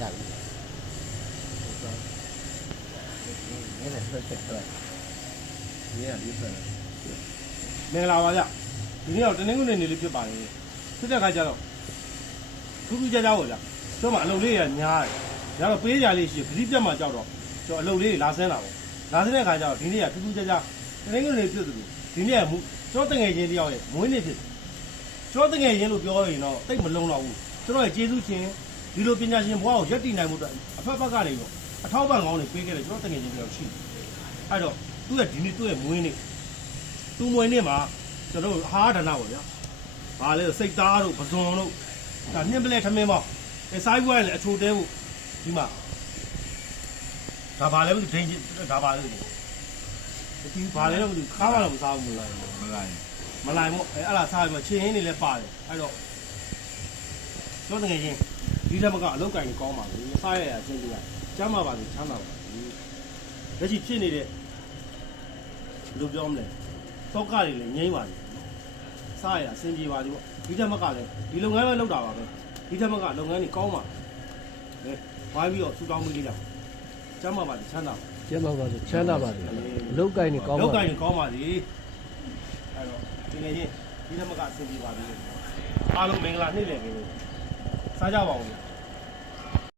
下雨。没人说这个，你也离婚了。 မင်္ဂလာပါဗျဒီနေ့တော့တနင်္ဂနွေနေ့လေးဖြစ်ပါလေဖြစ်တဲ့ခါကျတော့ထူးထူးခြားခြားပေါ့ဗျကျွန်တော်အလုပ်လေးရညားတယ်ဒါတော့ပေးကြလေးရှိပတိပြတ်မှာကြောက်တော့ကျွန်တော်အလုပ်လေးလာဆင်းလာပေါ့လာဆင်းတဲ့ခါကျတော့ဒီနေ့ကထူးထူးခြားခြားတနင်္ဂနွေဖြစ်သူဒီနေ့ကကျွန်တော်တငယ်ချင်းတယောက်ရဲ့မွေးနေ့ဖြစ်ကျွန်တော်တငယ်ချင်းလို့ပြောရင်တော့တိတ်မလုံးတော့ဘူးကျွန်တော်ရဲ့ကျေးဇူးရှင်ဒီလိုပညာရှင်ဘွားကိုရက်တည်နိုင်မှုအတွက်အဖက်ဖက်ကနေတော့အထောက်ပံ့ကောင်းတွေပေးခဲ့တယ်ကျွန်တော်တငယ်ချင်းတယောက်ရှိအဲ့တော့သူ့ရဲ့ဒီနေ့သူ့ရဲ့မွေးနေ့သူ့မွေးနေ့မှာကျွန်တော်ဟာဒနာပေါ့ဗျာ။ဘာလဲစိတ်သားတို့ပဇွန်တို့ဒါနှင်းပလဲထမင်းပေါ့။အဲစားပွဲလည်းအချိုတဲဖို့ဒီမှာဒါဘာလဲမသိဒိန်ဒါဘာလဲဒီဘာလဲတော့မသိခါမှတော့မစားဘူးလားမလိုက်မို့အဲအဲ့လားစားပြီးမှချင်းရင်းနေလဲပါတယ်အဲ့တော့တို့တကယ်ချင်းဒီတက်မကအလောက်ကင်ကောင်းပါဘူးစားရရအချင်းကြီးကကျမ်းမာပါစေချမ်းသာပါစေလက်ရှိဖြစ်နေတဲ့လူပြောမလဲသောက်ကတွေလည်းငြိမ်းပါလေစားရအဆင်ပြေပါလေပေါ့ဒီတက်မကလည်းဒီလုပ်ငန်းပဲလုပ်တာပါပဲဒီတက်မကလုပ်ငန်းတွေကောင်းပါလေဝိုင်းပြီးတော့စူတောင်းမိလေးတော့ကျမ်းမာပါစေချမ်းသာပါ ကျမ်းပါပါစေချမ်းသာပါစေလုတ်ကိုင်းနေကောင်းပါ လုတ်ကိုင်းနေကောင်းပါစေအဲ့တော့ဒီနေ့ချင်းဒီတက်မကအဆင်ပြေပါလေအားလုံးမင်္ဂလာနေ့လည်ပြီစားကြပါဦး